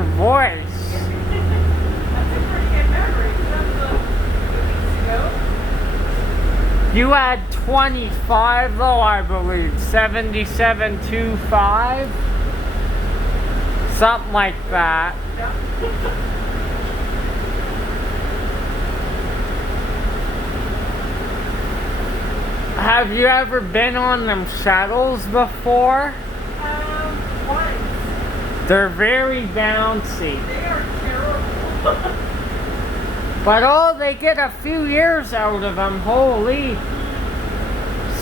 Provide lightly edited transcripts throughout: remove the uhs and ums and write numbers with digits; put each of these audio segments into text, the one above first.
your voice. That's a pretty good memory. That was a few weeks ago. You had 25 though, I believe. 77.25? Something like that. Yeah. Have you ever been on them shuttles before? Once. They're very bouncy. They are terrible. But oh, they get a few years out of them. Holy.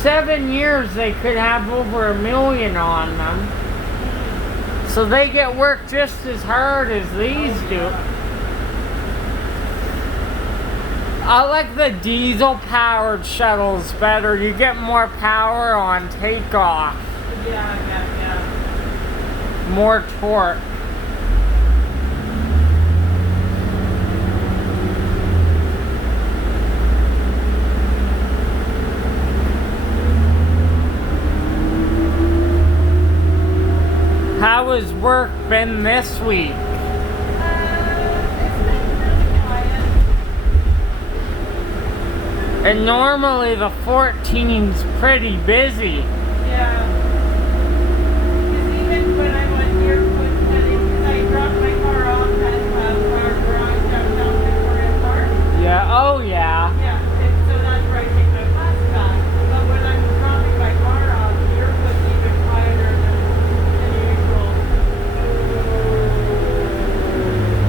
7 years they could have over 1 million on them. So they get worked just as hard as these do. I like the diesel-powered shuttles better. You get more power on takeoff. Yeah. More torque. How has work been this week? It's been really quiet. And normally the 14's pretty busy. Yeah. Because even when I went here with Penny, because I dropped my car off at our garage downtown Victoria Park. Yeah, oh yeah. Yeah, and so that's where I take my bus back. But when I'm dropping my car off, here was even quieter than usual.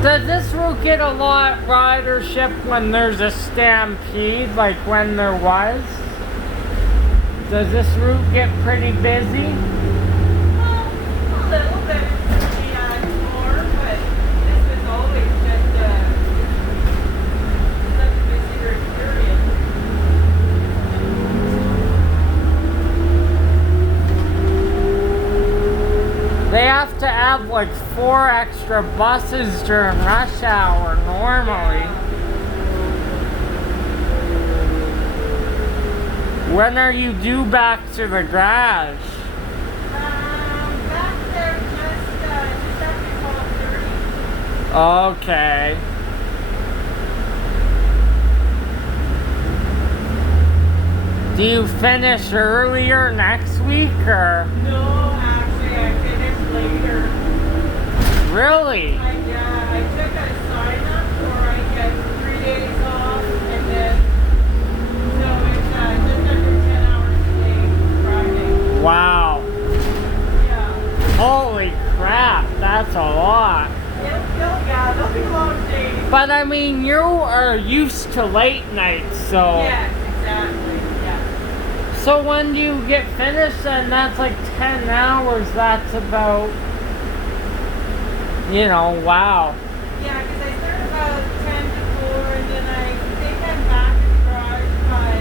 Does this route get a lot ridership when there's a stampede, like when there was? Does this route get pretty busy? Well, a little bit more, but this was always just such a busier experience. They have to have like 4 extra buses during rush hour normally. When are you due back to the garage? Back there just after 12:30. Okay. Do you finish earlier next week or? No, actually, I finished later. Really? I took a sign up where I get 3 days off, and then so it's just under 10 hours a day Friday. Wow. Yeah. Holy crap, that's a lot. They'll be long days. But I mean, you are used to late nights, so. Yes, exactly. Yeah. So when do you get finished, and that's like 10 hours, that's about, you know, wow. Yeah, because I start about 10 to 4, and then I think I'm back in the garage by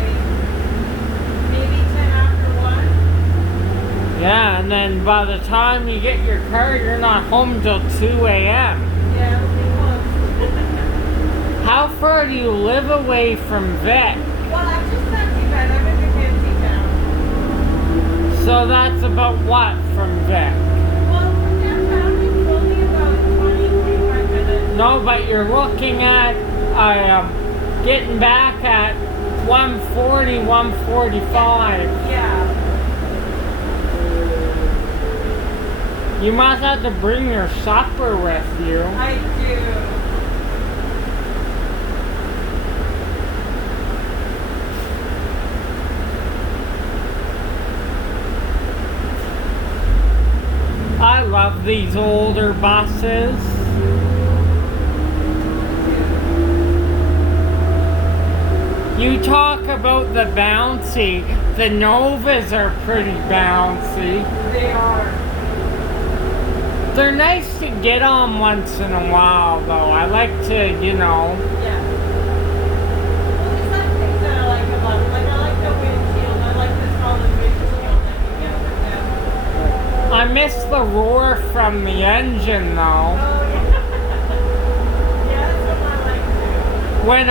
maybe 10 after 1. Yeah, and then by the time you get your car, you're not home till 2 a.m. Yeah, it'll be close. How far do you live away from Vic? Well, I'm just not too bad. I'm in Mackenzie town. So that's about what from Vic? Well, from downtown, it's only about 20-25 minutes. No, but you're looking at getting back at 1:40, 1:45. Yeah. You must have to bring your supper with you. I do. I love these older buses. You talk about the bouncy. The Novas are pretty bouncy. They are. They're nice to get on once in a while, though. I like to, you know. Yeah. Well, there's some things that I like about it. Like, I like the windshield. I like the solid windshield that you get with them. I miss the roar from the engine, though. Oh, yeah. Yeah, that's what I like too. When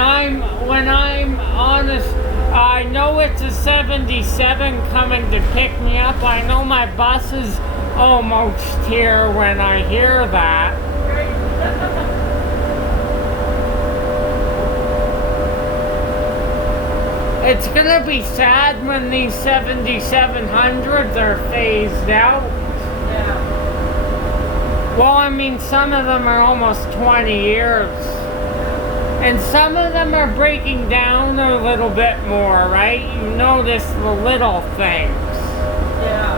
I'm honest, I know it's a 77 coming to pick me up. I know my bus is almost here when I hear that. Right. It's gonna be sad when these 7700s are phased out. Yeah. Well, I mean, some of them are almost 20 years. And some of them are breaking down a little bit more, right? You notice the little things. Yeah.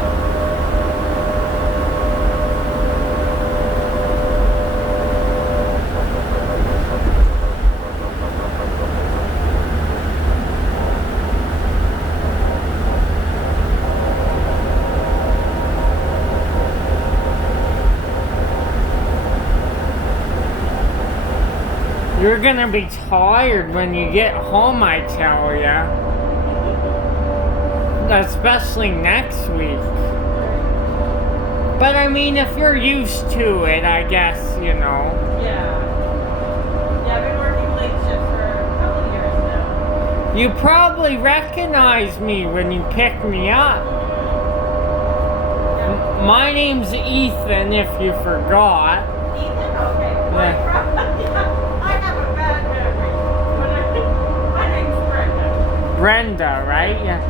You're gonna be tired when you get home, I tell ya. Especially next week. But I mean, if you're used to it, I guess, you know. Yeah. Yeah, I've been working late shifts for a couple of years now. You probably recognize me when you pick me up. Yeah. My name's Ethan, if you forgot. Ethan? Okay. Yeah. I have a bad memory. My name's Brenda. Brenda, right? Yeah.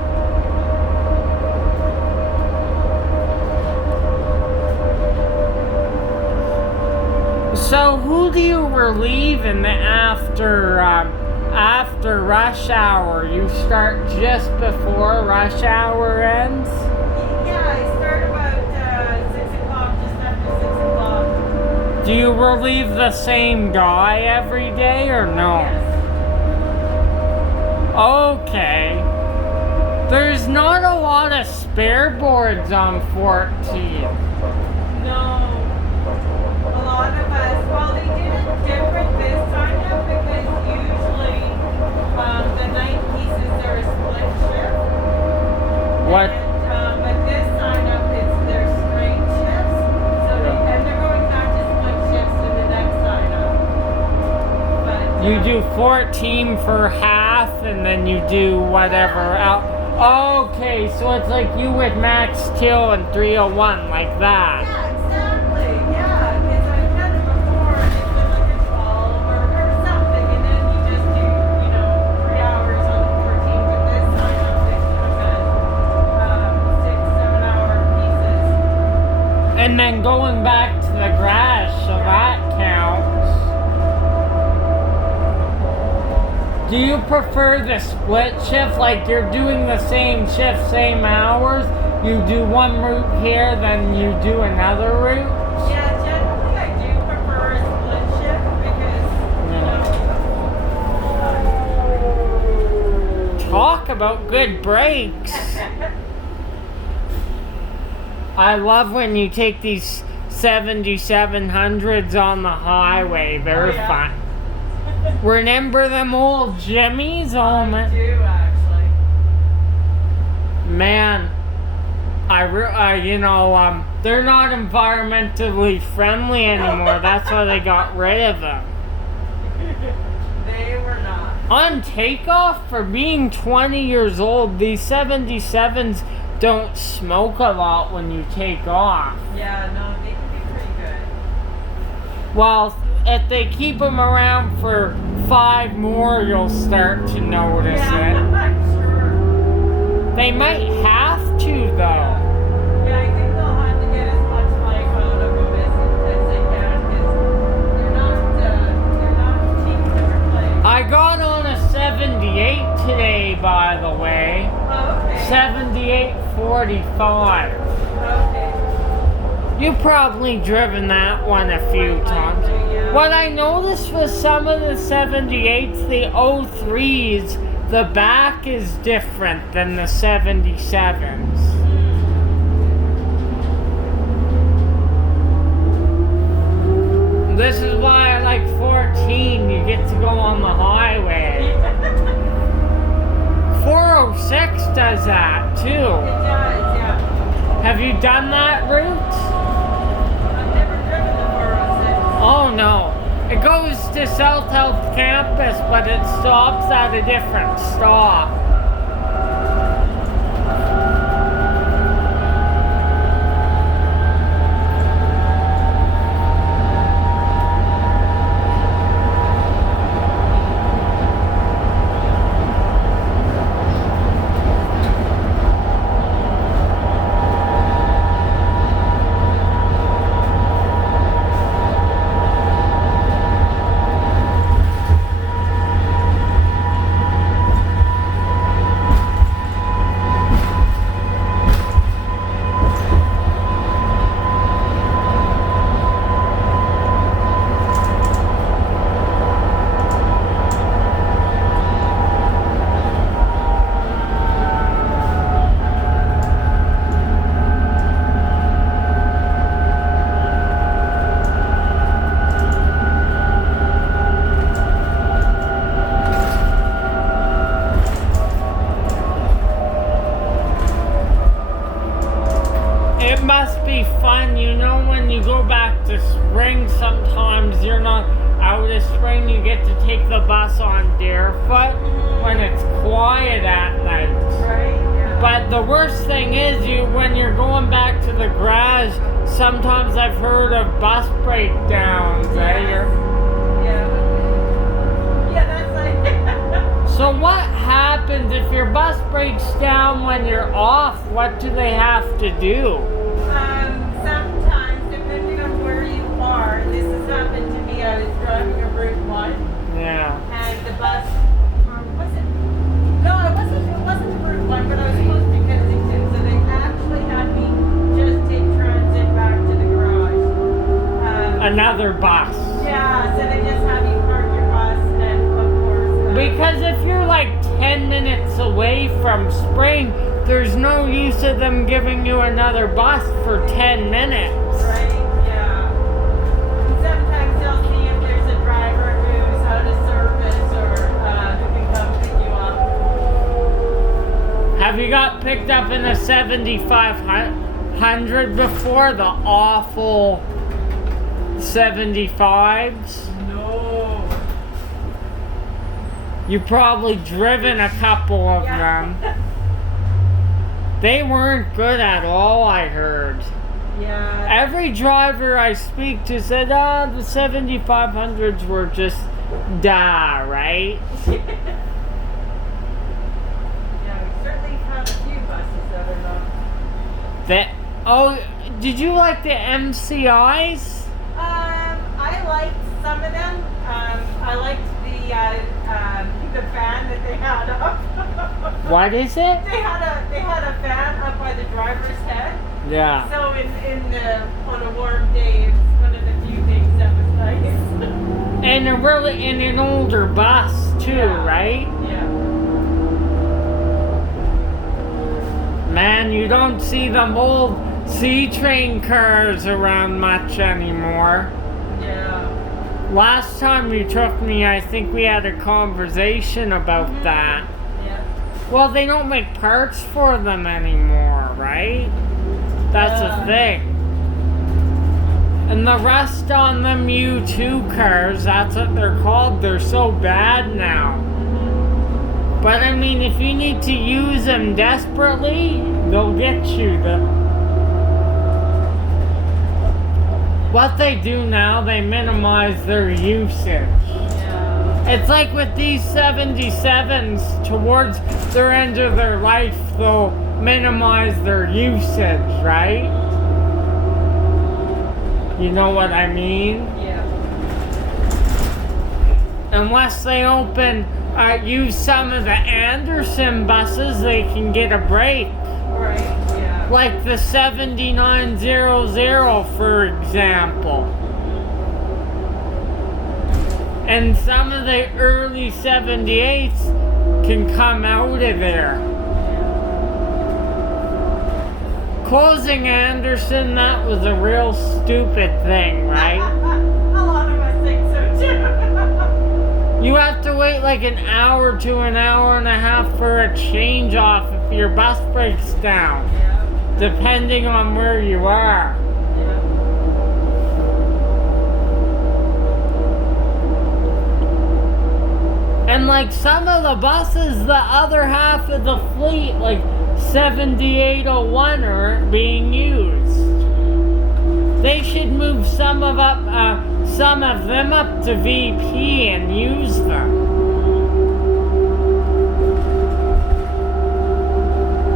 So who do you relieve in the after rush hour? You start just before rush hour ends? Yeah, I start about 6 o'clock, just after 6 o'clock. Do you relieve the same guy every day or no? Yes. Okay. There's not a lot of spare boards on 14. No. A lot of us, well, they did it different this time now because usually the night pieces are a split shift. What? And, but this sign up, they're straight shifts. So they're going back to split shifts in the next sign up. But You do 14 for half and then you do whatever else. Okay, so it's like you with Max Till and 301, like that. yeah, exactly. Yeah, because I've done it before and it's been like a 12 or something, and then you just do, 3 hours on 14. But this sign up, they kind of 6, 7 hour pieces. And then going back to the garage, so that counts. Do you prefer the split shift? Like you're doing the same shift, same hours? You do one route here, then you do another route? Yeah, generally I do prefer a split shift because, Talk about good breaks. I love when you take these 7700s on the highway. They're fun. Remember them old Jimmies? Oh I man. do actually. Man, they're not environmentally friendly anymore. That's why they got rid of them. They were not. On takeoff, for being 20 years old, these 77s don't smoke a lot when you take off. Yeah, no, they can be pretty good. Well, if they keep them around for 5 more, you'll start to notice it. I'm sure. They might have to, though. Yeah, I think they'll have to get as much life out of them as they can because they're not cheap to replace. I got on a 78 today, by the way. Oh, okay. 7845. Okay. You've probably driven that one a few times. Yeah. What I noticed with some of the 78s, the 03s, the back is different than the 77s. This is why I like 14. You get to go on the highway. 406 does that too. It does, yeah. Have you done that route? I've never driven the 406. Oh no. It goes to South Health Campus, but it stops at a different stop. out of Spring, you get to take the bus on Deerfoot when it's quiet at night. Right? Yeah. But the worst thing is, when you're going back to the garage, sometimes I've heard of bus breakdowns. Yeah, that's like. So what happens if your bus breaks down when you're off? What do they have to do? Sometimes, depending on where you are, and this has happened to me, I was driving a Route 1, Yeah. and the bus, or was it? No, it wasn't a Route 1, but I was close to Kensington, so they actually had me just take transit back to the garage. Another bus. Yeah, so they just have you park your bus, and of course. Because if you're like 10 minutes away from Spring, there's no use of them giving you another bus for 10 minutes. Right, yeah. And sometimes they'll see if there's a driver who's out of service or who can come pick you up. Have you got picked up in a 7500 before? The awful 75s? No. You've probably driven a couple of them. They weren't good at all, I heard. Yeah. Every driver I speak to said, the 7500s were just right? Yeah, we certainly have a few buses that are not. Did you like the MCIs? I liked some of them. I liked the fan that they had up. What is it? They had a fan up by the driver's head. Yeah. So on a warm day, it's one of the few things that was nice. And in an older bus too, Yeah. right? Yeah. Man, you don't see them old C-train cars around much anymore. Yeah. Last time you took me, I think we had a conversation about that. Yeah. Well, they don't make parts for them anymore, right? That's Yeah. a thing. And the rust on them U2 cars, that's what they're called, they're so bad now. But I mean, if you need to use them desperately, they'll get you. What they do now, they minimize their usage. Yeah. It's like with these 77s, towards their end of their life, they'll minimize their usage, right? You know what I mean? Yeah. Unless they use some of the Anderson buses, they can get a break. Right. Yeah. Like the 7900, for example. And some of the early 78s can come out of there. Closing Anderson, that was a real stupid thing, right? A lot of us think so too. You have to wait like an hour to an hour and a half for a change off if your bus breaks down. Yeah. Depending on where you are. Yeah. And like some of the buses, the other half of the fleet, like 7801, aren't being used. They should move some of them up to VP and use them.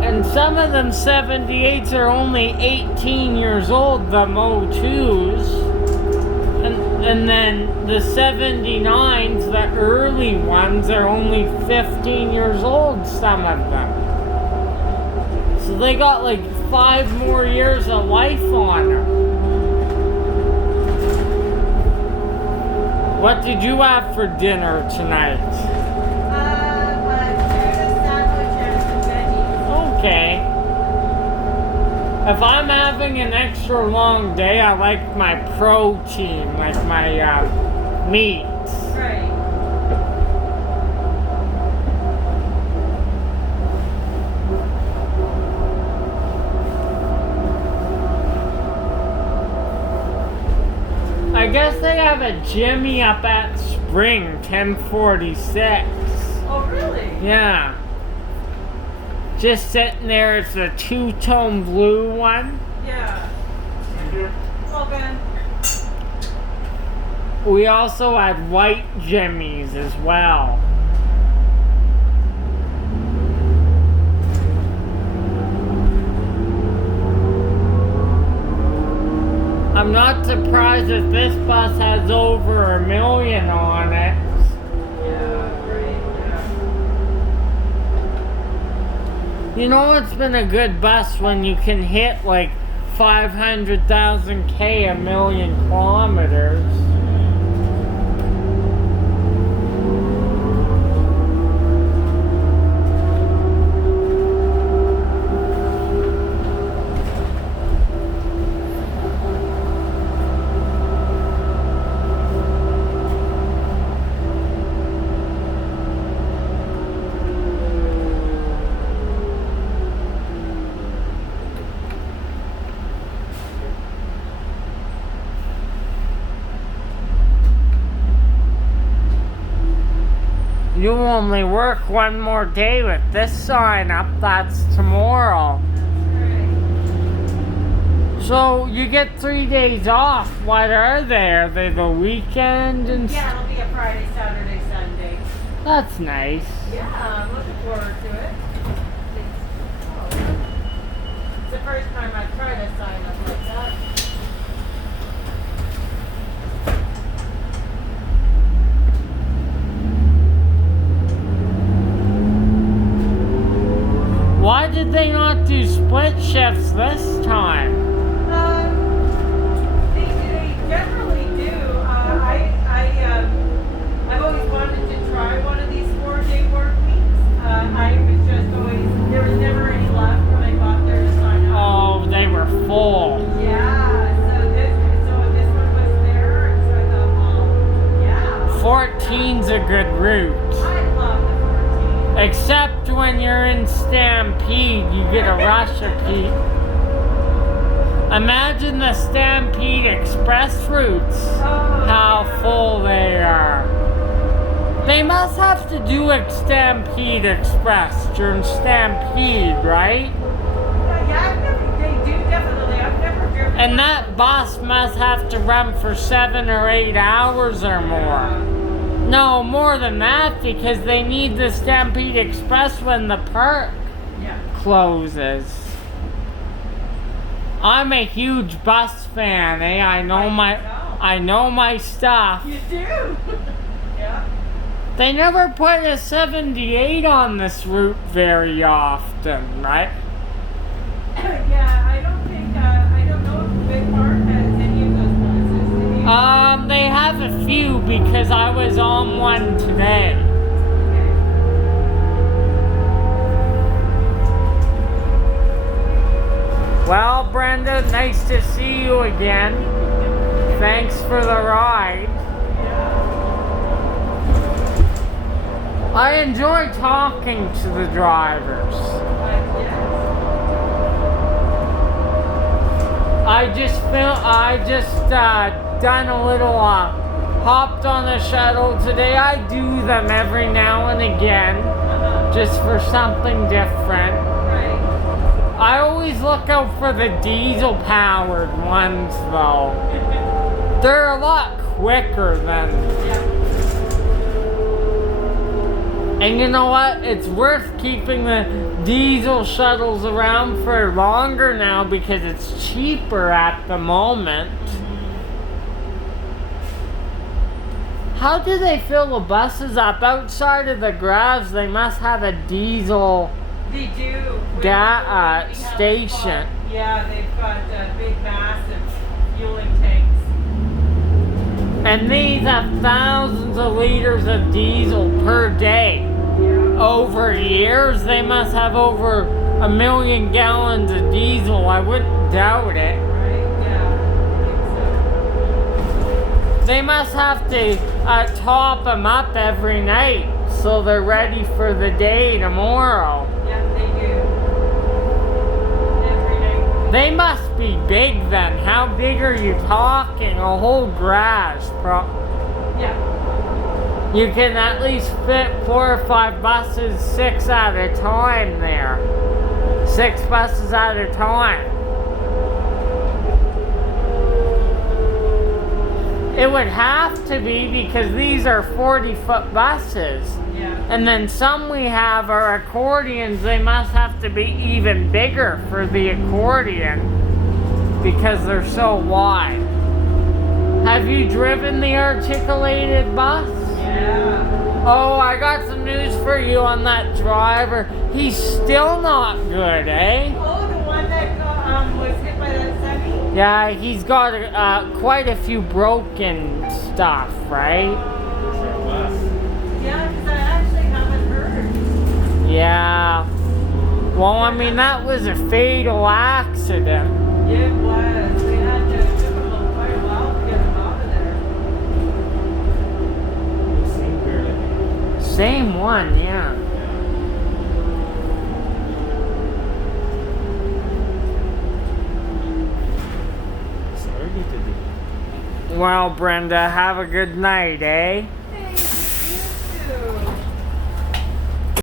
And some of them 78s are only 18 years old, the O2s. And then the 79s, the early ones, are only 15 years old, some of them. So they got like 5 more years of life on them. What did you have for dinner tonight? Tuna sandwich and some veggies. Okay. If I'm having an extra long day, I like my protein, like my meat. Right. I guess they have a a Jimmy up at Spring 1046. Oh, really? Yeah. Just sitting there. It's a two-tone blue one. Yeah. Well, Ben. We also had white Jimmys as well. I'm not surprised that this bus has over 1 million on it. Yeah, right. Yeah. You know, it's been a good bus when you can hit like 500,000 K, 1 million kilometers. You only work one more day with this sign up, that's tomorrow. So you get 3 days off. What are they? Are they the weekend and Yeah, it'll be a Friday, Saturday, Sunday. That's nice. Yeah, I'm looking forward to it. It's the first time I've tried a sign up like that. Why did they not do split shifts this time? They generally do. I've always wanted to try one of these 4-day work weeks. I was just always, there was never any left when I got there to sign up. Oh, they were full. Yeah, so this one was there, and so I thought, well, yeah. 14's a good route. I love the 14. Except when you're in Stampede, you get a rush of people. Imagine the Stampede Express routes, how full they are. They must have to do a Stampede Express during Stampede, right? Yeah, they do definitely. I've never driven. And that bus must have to run for 7 or 8 hours or more. No, more than that, because they need the Stampede Express when the park closes. I'm a huge bus fan, eh? I know my stuff. You do? Yeah. They never put a 78 on this route very often, right? Yeah, I don't know if Big Park has any of those buses. Do you? They have a few because I was on one today. Well, Brenda, nice to see you again. Thanks for the ride. I enjoy talking to the drivers. I just done a little hopped on a shuttle today. I do them every now and again, just for something different. I always look out for the diesel powered ones though. They're a lot quicker than. And you know what? It's worth keeping the diesel shuttles around for longer now because it's cheaper at the moment. How do they fill the buses up? Outside of the garage, they must have a diesel They do. station. Yeah, they've got big, massive fueling tanks. And these have thousands of liters of diesel per day. Over years, they must have over 1 million gallons of diesel. I wouldn't doubt it. Right, yeah. I think so. They must have to top them up every night so they're ready for the day tomorrow. Yeah, they do. Every night. They must be big then. How big are you talking? A whole garage, Yeah. You can at least fit 4 or 5 buses, 6 at a time there. 6 buses at a time. It would have to be because these are 40-foot buses. Yeah. And then some we have are accordions. They must have to be even bigger for the accordion because they're so wide. Have you driven the articulated bus? Yeah. Oh, I got some news for you on that driver. He's still not good, eh? Oh, the one that was hit by that semi? Yeah, he's got quite a few broken stuff, right? Yeah, because I actually haven't heard. Yeah. Well, I mean, that was a fatal accident. It was. We had to took him quite a while to get him out of there. Same one, yeah. Well, Brenda, have a good night, eh? Thank you, you too.